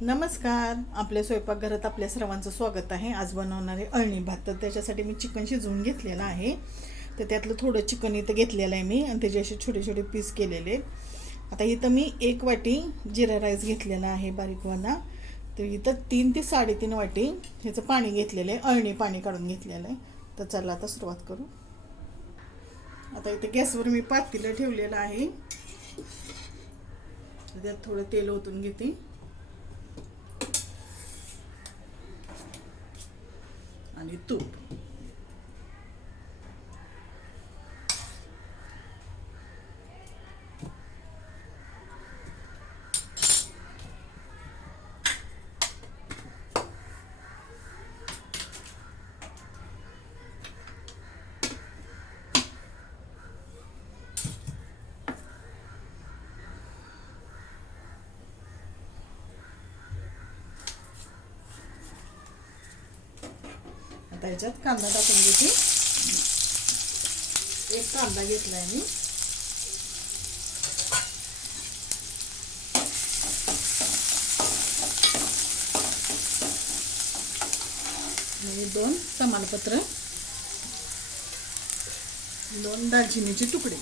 नमस्कार. आपल्या स्वयंपाकघरात आपल्या सर्वांचं स्वागत आहे. आज बनवणारे अळणी भात. तर त्याच्यासाठी मी चिकन शिजवून घेतलेलं आहे. तर त्यातलं थोडं चिकन इथं घेतलेलं आहे मी आणि त्याचे असे छोटे छोटे पीस केलेले आहेत. आता इथं मी एक वाटी जिरा राईस घेतलेला आहे बारीकवाला तर इथं तीन ते साडेतीन वाटी ह्याचं पाणी घेतलेलं आहे. अळणी पाणी काढून घेतलेलं आहे. तर चला आता सुरुवात करू. आता इथे गॅसवर मी पातेलं ठेवलेलं आहे. त्यात थोडं तेल ओतून घेते. आणि तूप आता याच्यात कांदा टाकून घेते. एक कांदा घेतलाय मी. दोन तमालपत्र दोन दालचिनीचे तुकडे.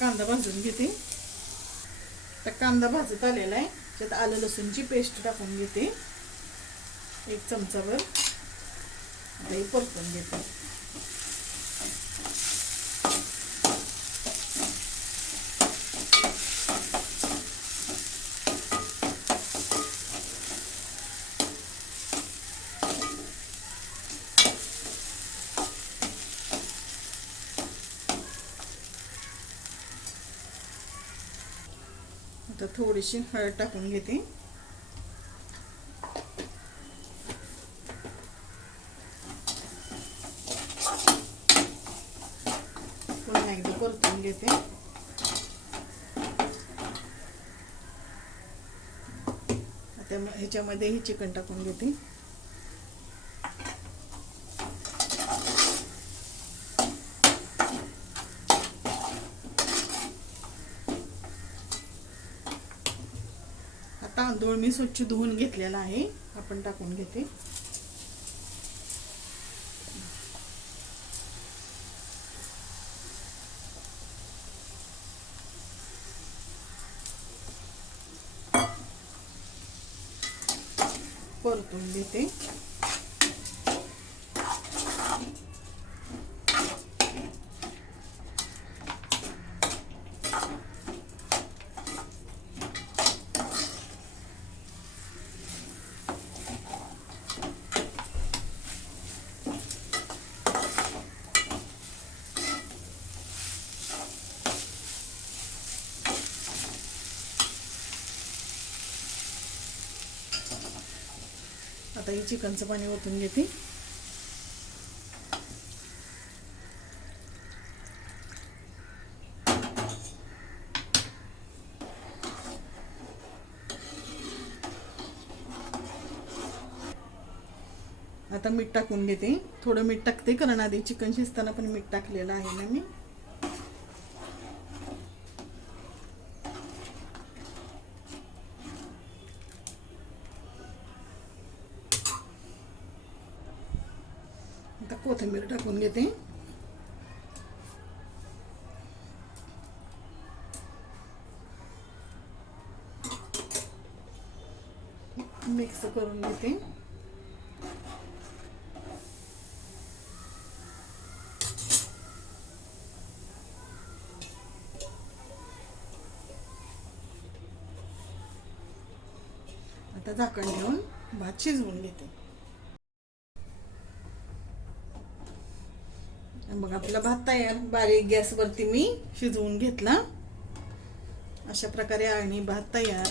कांदा भाजून घेते. आता कांदा भाजत आलेला आहे. त्यात आलं लसूणची पेस्ट टाकून घेते. एक चमचाभर. आता हे परतून घेते. आता थोडीशी हळद टाकून घेते. पुन्हा एकदा परतून घेते. आता ह्याच्यामध्ये ही चिकन टाकून घेते. तांदूळ मी स्वच्छ धुवून घेतलेला आहे. आपण टाकून घेते. परतून घेते. आता ही चिकनचं पाणी ओतून घेते. आता मीठ टाकून घेते. थोडं मीठ टाकते कारण आधी चिकन शिजताना पण मीठ टाकलेलं आहे ना मी. आता कोथिंबीर टाकून घेते मिक्स करून घेते आता झाकण ठेवून भात शिजवून घेते. बघ आपला भात तयार. बारीक गॅसवरती मी शिजवून घेतला. अशा प्रकारे आणि भात तयार.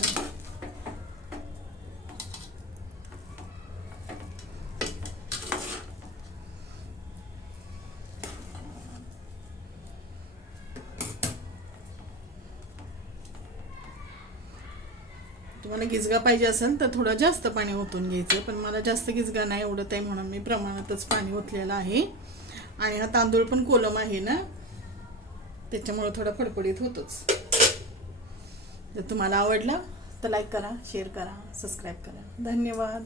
तुम्हाला गिजगा पाहिजे असेल तर थोडं जास्त पाणी ओतून घ्यायचं पण मला जास्त गिजगा नाही आवडत आहे म्हणून मी प्रमाणातच पाणी ओतलेलं आहे. आणि हा तांदूळ पण कोलम आहे ना? त्याच्यामुळे थोडा फडफडीत होतोच. जर तुम्हाला आवडलं तर लाईक करा शेअर करा सबस्क्राईब करा. धन्यवाद.